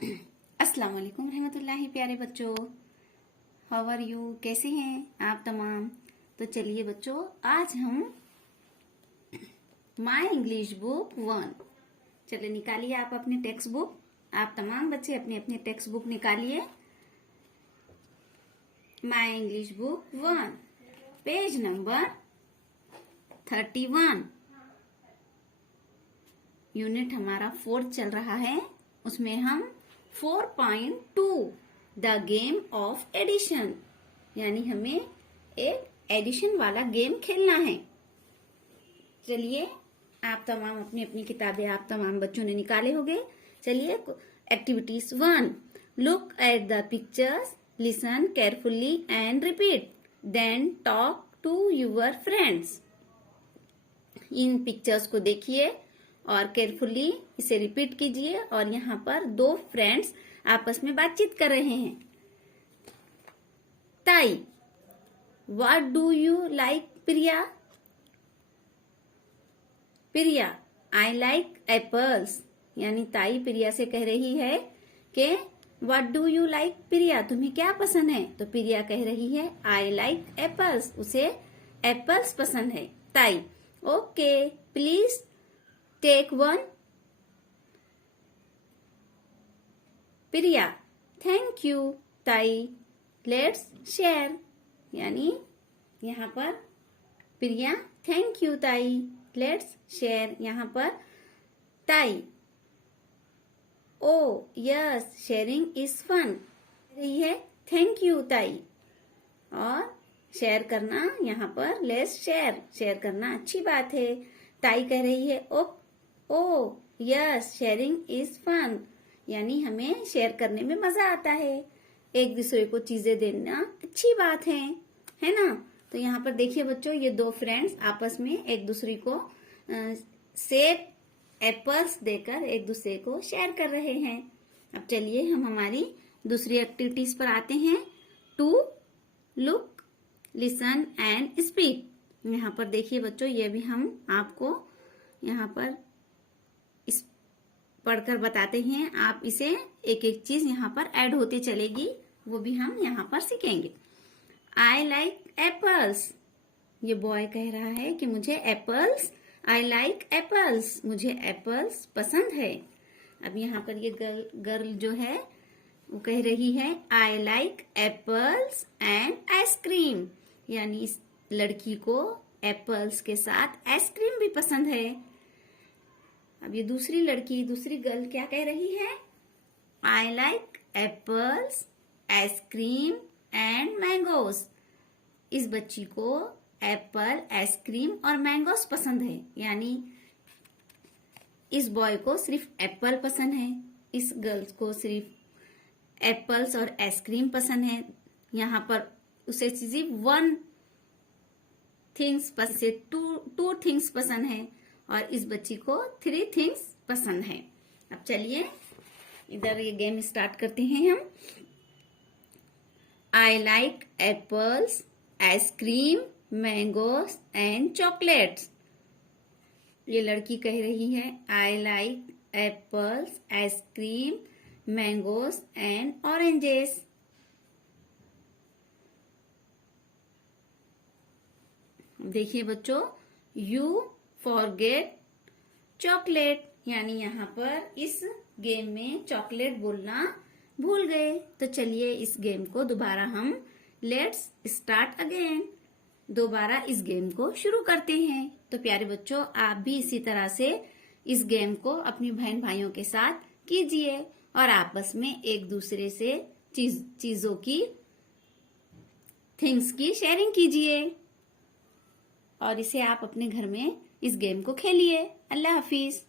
अस्सलाम वालेकुम रहमतुल्लाहि। प्यारे बच्चों, हाउ आर यू? कैसे हैं आप तमाम? तो चलिए बच्चों, आज हम माय इंग्लिश बुक 1, चलिए निकालिए आप अपनी टेक्स्ट बुक। आप तमाम बच्चे अपनी अपनी टेक्स्ट बुक निकालिए। My English book 1, page number 31। Unit हमारा 4 चल रहा है, उसमें हम 4.2 द गेम ऑफ एडिशन, यानी हमें एक एडिशन वाला गेम खेलना है। चलिए, आप तमाम अपनी अपनी किताबें आप तमाम बच्चों ने निकाले होंगे। चलिए, activities 1, look at the pictures, listen carefully and repeat, then talk to your friends. इन पिक्चर्स को देखिए और केयरफुली इसे रिपीट कीजिए। और यहाँ पर 2 फ्रेंड्स आपस में बातचीत कर रहे हैं। Tai, what do you like Priya? Priya, I like apples. यानी ताई प्रिया से कह रही है कि what do you like Priya, तुम्हें क्या पसंद है? तो प्रिया कह रही है आई लाइक एप्पल्स, उसे एप्पल्स पसंद है। Tai, okay please take 1। Priya, thank you Tai, let's share. यानी यहाँ पर Priya thank you Tai, let's share. यहाँ पर Tai, oh yes sharing is fun, रही है थैंक यू ताई। और शेयर करना, यहाँ पर लेट्स शेयर, शेयर करना अच्छी बात है। ताई कह रही है oh yes sharing is fun, यानी हमें शेयर करने में मजा आता है। एक दूसरे को चीजें देना अच्छी बात है ना? तो यहाँ पर देखिए बच्चों, ये 2 फ्रेंड्स आपस में एक दूसरे को सेब एप्पल्स देकर एक दूसरे को शेयर कर रहे हैं। अब चलिए हम हमारी दूसरी एक्टिविटीज पर आते हैं। To look, listen and speak. यहाँ पर देखिए बच्चों, ये भी हम आपको यहाँ पर इस पढ़कर बताते हैं। आप इसे एक एक चीज यहाँ पर ऐड होते चलेगी, वो भी हम यहाँ पर सीखेंगे। आई लाइक एप्पल्स, ये बॉय कह रहा है कि मुझे एप्पल्स, आई लाइक एप्पल्स, मुझे एप्पल्स पसंद है। अब यहाँ पर ये गर्ल जो है वो कह रही है I like apples and ice cream, यानी इस लड़की को एप्पल्स के साथ आइसक्रीम भी पसंद है। अब ये दूसरी लड़की, दूसरी गर्ल क्या कह रही है? I like apples, ice cream and mangoes. इस बच्ची को एप्पल, आइसक्रीम और मैंगोस पसंद है, यानी इस बॉय को सिर्फ एप्पल पसंद है, इस गर्ल्स को सिर्फ एप्पल्स और आइसक्रीम पसंद है। यहाँ पर उसे सिर्फ 1 थिंग्स पसंद है, 2 थिंग्स पसंद है, और इस बच्ची को 3 थिंग्स पसंद है। अब चलिए इधर ये गेम स्टार्ट करते हैं हम। आई like apples, ice cream, mangoes and chocolates. ये लड़की कह रही है I like apples, ice cream, mangoes and oranges. देखिए बच्चों, यू फॉरगेट चॉकलेट, यानी यहाँ पर इस गेम में चॉकलेट बोलना भूल गए। तो चलिए इस गेम को दोबारा हम लेट्स स्टार्ट अगेन, दोबारा इस गेम को शुरू करते हैं। तो प्यारे बच्चों, आप भी इसी तरह से इस गेम को अपनी बहन भाइयों के साथ कीजिए और आपस में एक दूसरे से चीजों की, थिंग्स की शेयरिंग कीजिए और इसे आप अपने घर में इस गेम को खेलिए। अल्लाह हाफिज।